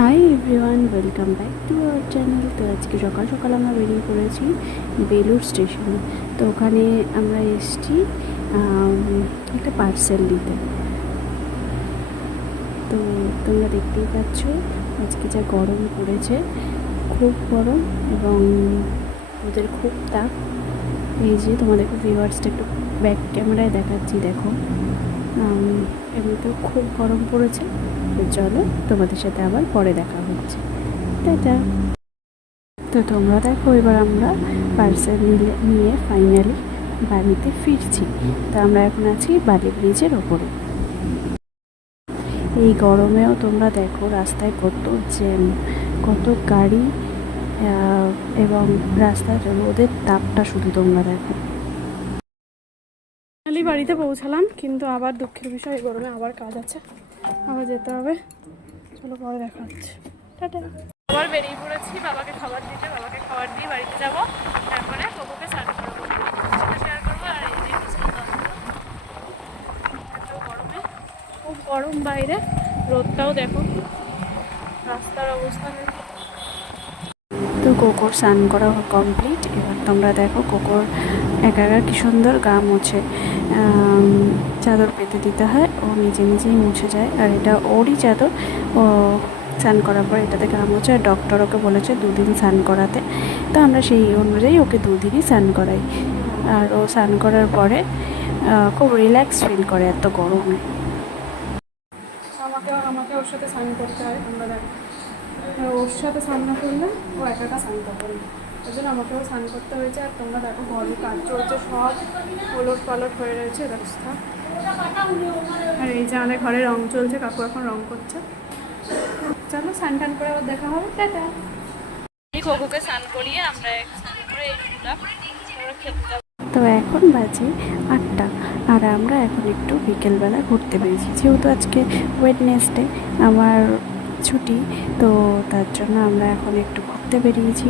Hi everyone, welcome back to our channel. তো আজকে সকাল সকাল আমরা বেরিয়ে পড়েছি বেলুড় স্টেশনে। তো ওখানে আমরা এসেছি একটা পার্সেল দিতে। তো তোমরা দেখতেই পাচ্ছ আজকে যা গরম পড়েছে, খুব গরম এবং ওদের খুব তাপ। এই যে তোমাদেরকে ভিউয়ার্সটা একটু ব্যাক ক্যামেরায় দেখাচ্ছি, দেখো এমনিতেও খুব গরম পড়েছে। তো চলো তোমাদের সাথে আবার পরে দেখা হচ্ছে, টাটা। তো তোমরা দেখো, এবার আমরা পার্সেল নিয়ে ফাইনালি বাড়িতে ফিরছি। তো আমরা এখন আছি বালি ব্রিজের ওপরে। এই গরমেও তোমরা দেখো রাস্তায় কত জ্যাম, কত গাড়ি এবং রাস্তার রোদের তাপটা শুধু তোমরা দেখো। ফাইনালি বাড়িতে পৌঁছালাম, কিন্তু আবার দুঃখের বিষয় এই গরমে আবার কাজ আছে, আবার যেতে হবে। চলো পরে দেখা হচ্ছে, টাটা। আবার বেরিয়ে পড়েছি বাবাকে খাবার দিতে। বাবাকে খাবার দিয়ে বাড়িতে যাব, তারপরে বাবুকে স্নান করাবো, শেয়ার করবো। আর এই যে এত গরমে, খুব গরম বাইরে, রোদটাও দেখো, রাস্তার অবস্থা নেই। তো কোকোর স্নান করা কমপ্লিট। এবার তোমরা দেখো কোকোর একা একা কি সুন্দর গা মুছে, চাদর পেতে দিতে হয়, ও নিজে নিজেই মুছে যায়। আর এটা ওরই চাদর, ও স্নান করার পর এটাতে গা মুছে। আর ডক্টর ওকে বলেছে 2 দিন স্নান করাতে। তো আমরা সেই অনুযায়ী ওকে 2 দিনই স্নান করাই। আর ও স্নান করার পরে খুব রিল্যাক্স ফিল করে এত গরমে। আমাকে ওর সাথে স্নান করতে হয়, তোমরা দেখো। ওর সাথে স্নান না করলে ও একা একা স্নান করবে না, ওই জন্য আমাকেও স্নান করতে হয়েছে। আর তোমরা দেখো ঘরে কাজ চলছে, সব ওলট পালট হয়ে রয়েছে রাস্তা। আর এই যে আমাদের ঘরে রং চলছে, কাকু এখন রং করছে। চলো স্নান টান করে আবার দেখা হবে, টাটা। কাকুকে স্নান করিয়ে আমরা স্নান করে খেতে যাবো। তো এখন বাজে 8টা, আর আমরা এখন একটু বিকেলবেলা ঘুরতে বেরিয়েছি। যেহেতু আজকে ওয়েডনেসডে, আমার ছুটি, তো তার জন্য আমরা এখন একটু ঘুরতে বেরিয়েছি।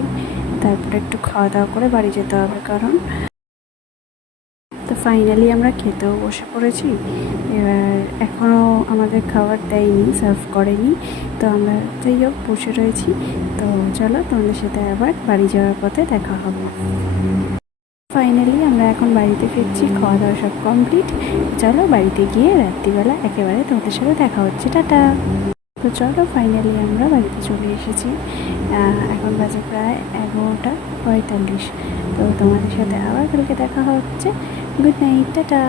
তারপরে একটু খাওয়া দাওয়া করে বাড়ি যেতে হবে, কারণ তো ফাইনালি আমরা খেতেও বসে পড়েছি। এবার এখনও আমাদের খাবার দেয়নি, সার্ভ করেনি। তো আমরা যাই হোক বসে রয়েছি। তো চলো তোমাদের সাথে আবার বাড়ি যাওয়ার পথে দেখা হবে। ফাইনালি আমরা এখন বাড়িতে ফিরছি, খাওয়া দাওয়া সব কমপ্লিট। চলো বাড়িতে গিয়ে রাত্রিবেলা একেবারে তোমাদের সাথে দেখা হচ্ছে, টাটা। তো চলো ফাইনালি আমরা বাড়িতে চলে এসেছি। এখন বাজে প্রায় 11টা 45। তো তোমাদের সাথে আবার কালকে দেখা হচ্ছে। Good night, tata.